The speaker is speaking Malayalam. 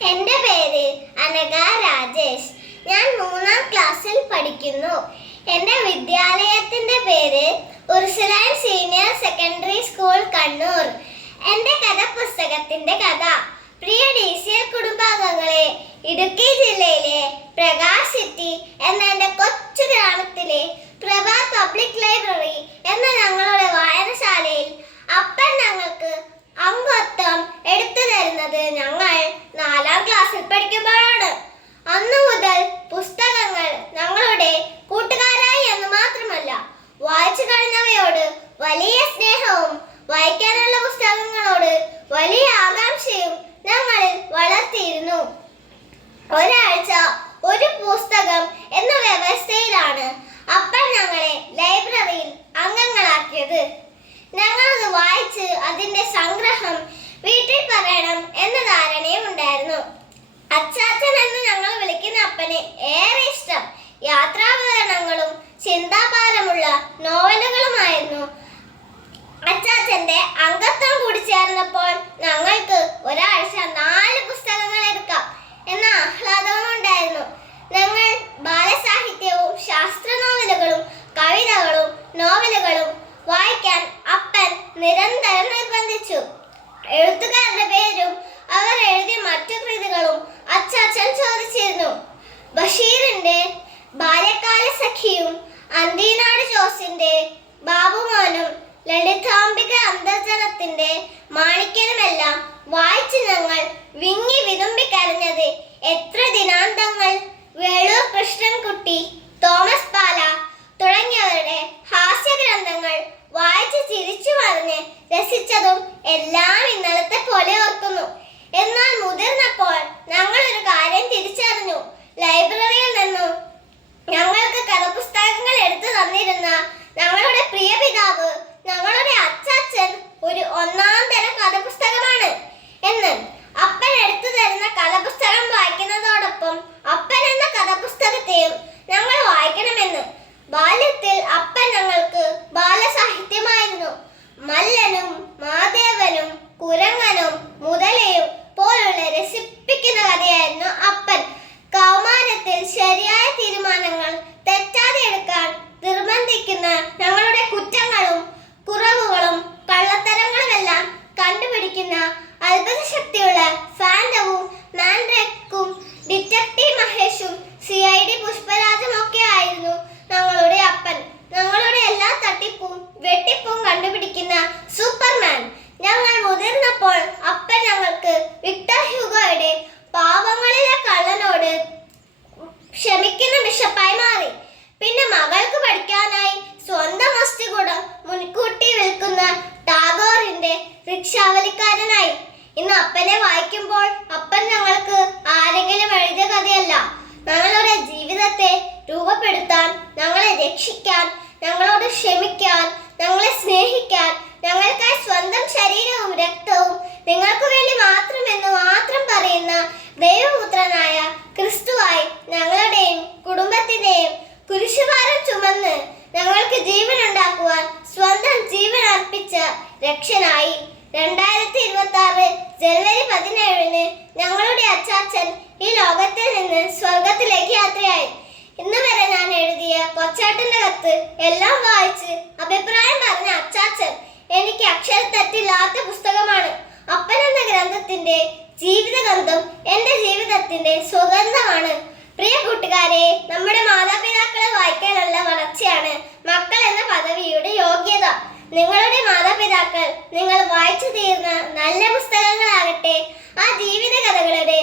എന്റെ പേര് അനക രാജേഷ്. ഞാൻ മൂന്നാം ക്ലാസ്സിൽ പഠിക്കുന്നു. എന്റെ വിദ്യാലയത്തിന്റെ പേര് Ursuline senior secondary school Kannur. എന്റെ കഥ പുസ്തകത്തിന്റെ കഥ പ്രിയ ഡി സി എൽ കുടുംബാംഗങ്ങളെ ഇടുക്കി ജില്ലയിലെ പ്രകാശ് സിറ്റി എന്ന എന്റെ കൊച്ചു ഗ്രാമത്തിലെ പ്രഭാ പബ്ലിക് ലൈബ്രറി എന്ന ഞങ്ങളുടെ വായനശാലയിൽ അപ്പൻ ഞങ്ങൾക്ക് അംഗത്വം എടുത്തു തരുന്നത് ഞങ്ങൾ നാലാം ക്ലാസ്സിൽ പഠിക്കുമ്പോഴാണ് അന്നു മുതൽ പുസ്തകങ്ങൾ ഞങ്ങളുടെ കൂട്ടുകാരായി എന്ന് മാത്രമല്ല വായിച്ചു കഴിഞ്ഞവയോട് വലിയ സ്നേഹവും വായിക്കാനുള്ള പുസ്തകങ്ങളോട് വലിയ ആകാംക്ഷയും ഞങ്ങളിൽ വളർത്തിയിരുന്നു ഒരാഴ്ച ഒരു പുസ്തകം എന്ന വ്യവസ്ഥയിലാണ് അപ്പൻ ഞങ്ങളെ ലൈബ്രറിയിൽ അംഗങ്ങളാക്കിയത് ഞങ്ങളത് വായിച്ച് അതിന്റെ സംഗ്രഹം പറയണം എന്ന ധാരണയും ഉണ്ടായിരുന്നു. അച്ചാച്ചൻ എന്ന് ഞങ്ങൾ വിളിക്കുന്ന അപ്പന് ഏറെ ഇഷ്ടം. യാത്രാവിവരണങ്ങളും ചിന്താഭാരമുള്ള നോവലുകളുമായിരുന്നു. അച്ചാച്ചന്റെ അംഗത്വം കൂടി ചേർന്നപ്പോൾ ഞങ്ങൾക്ക് ഒരാഴ്ച നാല് പുസ്തകങ്ങൾ എടുക്കാം എന്ന ആഹ്ലാദവും ഉണ്ടായിരുന്നു. ഞങ്ങൾ ബാലസാഹിത്യവും ശാസ്ത്ര നോവലുകളും കവിതകളും നോവലുകളും വായിക്കാൻ അപ്പൻ നിരന്തരം നിർബന്ധിച്ചു. എഴുത്തുകാരുടെ പേരും അവർ എഴുതിയ മറ്റു കൃതികളും അച്ചാച്ചൻ ചോദിച്ചിരുന്നു. ബഷീറിന്റെ ബാല്യകാല സഖിയും അന്തീനാട് ജോസിന്റെ ബാബുമോനും ലളിതാംബിക അന്തർജനത്തിന്റെ മാണിക്യനുമെല്ലാം വായിച്ച് ഞങ്ങൾ വിങ്ങി വിതുമ്പി കരഞ്ഞത് എത്ര ദിനാന്തങ്ങൾ? വേളൂർ കൃഷ്ണൻകുട്ടി തോമസ് പാല തുടങ്ങിയവരുടെ ഹാസ്യഗ്രന്ഥങ്ങൾ വായിച്ച് ചിരിച്ചു പറഞ്ഞ് രസിച്ചതും എല്ലാം ഇന്നലത്തെ പോലെ ഓർക്കുന്നു. എന്നാൽ മുതിർന്നപ്പോൾ ഞങ്ങൾ ഒരു കാര്യം തിരിച്ചറിഞ്ഞു. ലൈബ്രറിയിൽ നിന്നും ഞങ്ങൾക്ക് കഥപുസ്തകങ്ങൾ എടുത്തു തന്നിരുന്ന ഞങ്ങളുടെ പ്രിയ പിതാവ് നിർബന്ധിക്കുന്ന ഞങ്ങളുടെ കുറ്റങ്ങളും കുറവുകളും കള്ളത്തരങ്ങളുമെല്ലാം കണ്ടുപിടിക്കുന്ന അത്ഭുത ശക്തിയുള്ള ഫാൻഡവും മാൻഡ്രക്കും ഡിറ്റക്റ്റീവ് മഹേഷും സി ഐ ഡി പുഷ്പരാജും ഒക്കെ ആയിരുന്നു ഞങ്ങളുടെ അപ്പൻ. ഞങ്ങളുടെ എല്ലാ തട്ടിപ്പും വെട്ടിപ്പും കണ്ടുപിടിക്കുന്ന സൂപ്പർമാൻ. ഞങ്ങൾ മുതിർന്നപ്പോൾ അപ്പൻ ഞങ്ങൾക്ക് വിക്ടർ ഹ്യൂഗോയുടെ റിക്ഷാവലിക്കാരനായി ഇന്ന് അപ്പനെ വായിക്കുമ്പോൾ അപ്പൻ ഞങ്ങൾക്ക് ആരെങ്കിലും എഴുതിയ കഥയല്ല. ഞങ്ങളുടെ ജീവിതത്തെ രൂപപ്പെടുത്താൻ ഞങ്ങളെ രക്ഷിക്കാൻ ഞങ്ങളോട് ക്ഷമിക്കാൻ ഞങ്ങളെ സ്നേഹിക്കാൻ ഞങ്ങൾക്കായി സ്വന്തം ശരീരവും രക്തവും നിങ്ങൾക്ക് വേണ്ടി മാത്രം എന്ന് മാത്രം പറയുന്ന ദൈവപുത്രനായ ക്രിസ്തുവായി ഞങ്ങളുടെയും കുടുംബത്തിന്റെയും കുരിശുഭാരം ചുമന്ന് ഞങ്ങൾക്ക് ജീവനുണ്ടാക്കുവാൻ സ്വന്തം ജീവൻ അർപ്പിച്ച രക്ഷനായി. രണ്ടായിരത്തി ഇരുപത്തി ആറ് ജനുവരി പതിനേഴിന് ഞങ്ങളുടെ അച്ചാച്ചൻ ഈ ലോകത്തിൽ നിന്ന് സ്വർഗത്തിലേക്ക് യാത്രയായി. ഇന്ന് വരെ ഞാൻ എഴുതിയ കൊച്ചാട്ടന്റെ കത്ത് എല്ലാം വായിച്ച് അഭിപ്രായം പറഞ്ഞ അച്ചാച്ചൻ എനിക്ക് അക്ഷരത്തെറ്റില്ലാത്ത പുസ്തകമാണ്. അപ്പൻ എന്ന ഗ്രന്ഥത്തിന്റെ ജീവിതഗന്ധം എന്റെ ജീവിതത്തിന്റെ സുഗന്ധമാണ്. പ്രിയ കൂട്ടുകാരെ നമ്മുടെ മാതാപിതാക്കളെ വായിക്കാനുള്ള വളർച്ചയാണ് മക്കൾ എന്ന പദവിയുടെ യോഗ്യത. നിങ്ങൾ വായിച്ചു തീർന്ന നല്ല പുസ്തകങ്ങളാകട്ടെ ആ ജീവിത കഥകളുടെ